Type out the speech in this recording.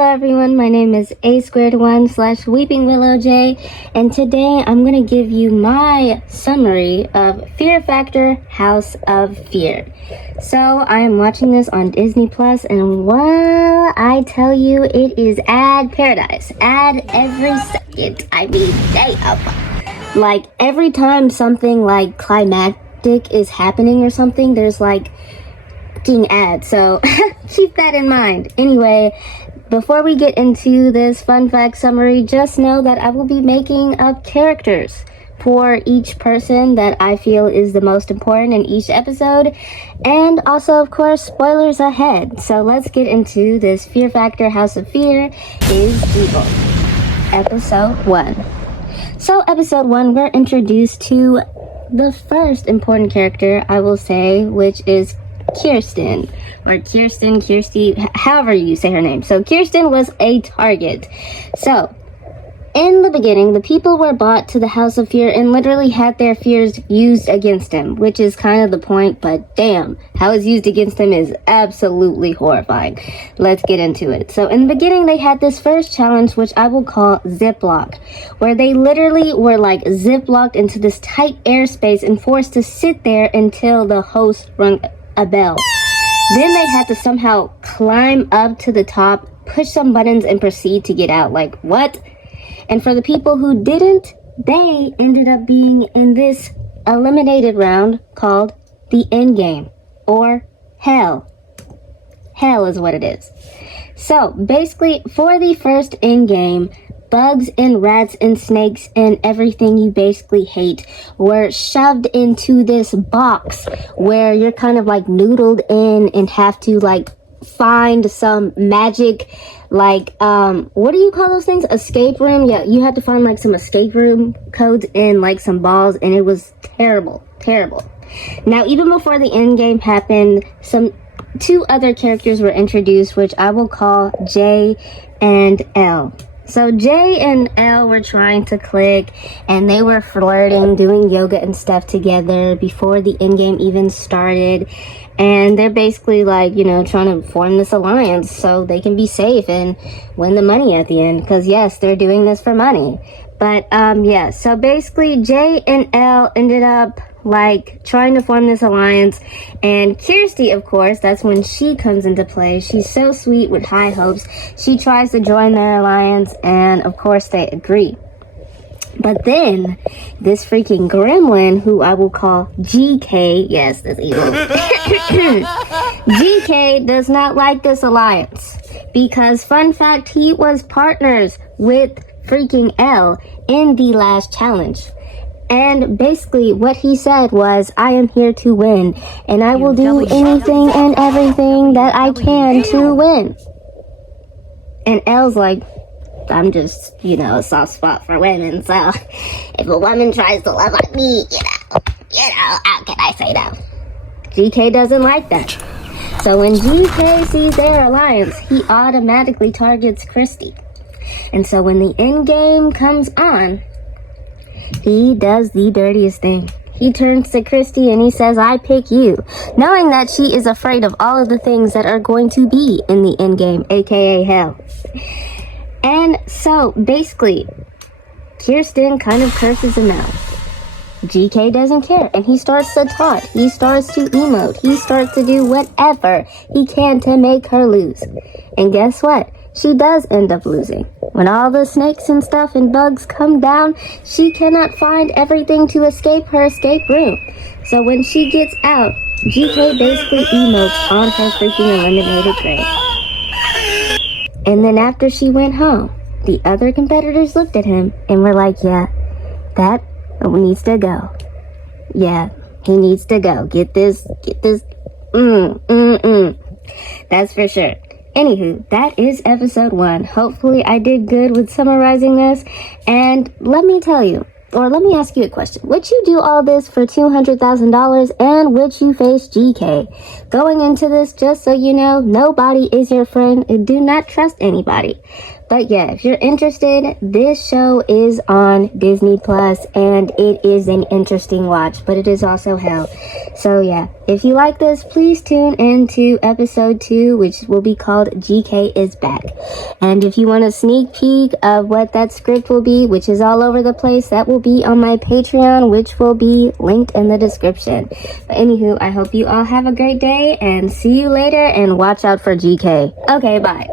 Hello everyone, my name is A2/Weeping Willow J, and today I'm going to give you my summary of Fear Factor House of Fear. So I am watching this on Disney Plus, and while I tell you it is ad paradise, ad every second, I mean damn. Like every time something like climactic is happening or something, there's like ad, so keep that in mind. Anyway, before we get into this fun fact summary, just know that I will be making up characters for each person that I feel is the most important in each episode, and also of course spoilers ahead. So let's get into this Fear Factor House of Fear is Evil, episode 1. So episode 1, we're introduced to the first important character, I will say, which is Kirsten, or Kirsty, however you say her name. So Kirsten was a target. So in the beginning, the people were brought to the House of Fear and literally had their fears used against him, which is kind of the point, but damn, how it's used against him is absolutely horrifying. Let's get into it. So in the beginning, they had this first challenge, which I will call Ziplock, where they literally were like ziplocked into this tight airspace and forced to sit there until the host rung a bell. Then they had to somehow climb up to the top, push some buttons, and proceed to get out. Like, what? And for the people who didn't, they ended up being in this eliminated round called the end game, or hell. Hell is what it is. So basically, for the first end game, bugs and rats and snakes and everything you basically hate were shoved into this box where you're kind of like noodled in and have to like find some magic, like what do you call those things, escape room? Yeah, you had to find like some escape room codes and like some balls, and it was terrible. Now even before the end game happened, two other characters were introduced, which I will call J and L. So J and L were trying to click, and they were flirting, doing yoga and stuff together before the end game even started. And they're basically like, you know, trying to form this alliance so they can be safe and win the money at the end. Because yes, they're doing this for money. But yeah, so basically J and L ended up like trying to form this alliance, and Kirsty, of course, that's when she comes into play. She's so sweet with high hopes. She tries to join their alliance, and of course they agree. But then this freaking gremlin, who I will call GK, yes, that's evil, GK does not like this alliance because, fun fact, he was partners with freaking L in the last challenge. And basically what he said was, I am here to win, and I will do anything and everything that I can to win. And Elle's like, I'm just, you know, a soft spot for women, so if a woman tries to love on me, you know, how can I say no? GK doesn't like that. So when GK sees their alliance, he automatically targets Christy. And so when the end game comes on, he does the dirtiest thing. He turns to Christy and he says, I pick you, knowing that she is afraid of all of the things that are going to be in the end game, aka hell. And so basically, Kirsten kind of curses him out. GK doesn't care, and he starts to taunt, he starts to emote, he starts to do whatever he can to make her lose. And guess what? She does end up losing. When all the snakes and stuff and bugs come down, she cannot find everything to escape her escape room. So when she gets out, GK basically emotes on her freaking eliminated grave. And then after she went home, the other competitors looked at him and were like, yeah, that needs to go. Yeah, he needs to go. Get this. That's for sure. Anywho, that is episode 1. Hopefully I did good with summarizing this. And let me tell you, Or let me ask you a question. Would you do all this for $200,000, and would you face GK? Going into this, just so you know, nobody is your friend. Do not trust anybody. But yeah, if you're interested, this show is on Disney Plus, and it is an interesting watch, but it is also hell. So yeah, if you like this, please tune into episode 2, which will be called GK is Back. And if you want a sneak peek of what that script will be, which is all over the place, that will be on my Patreon, which will be linked in the description. But anywho, I hope you all have a great day, and see you later, and watch out for GK. Okay, bye.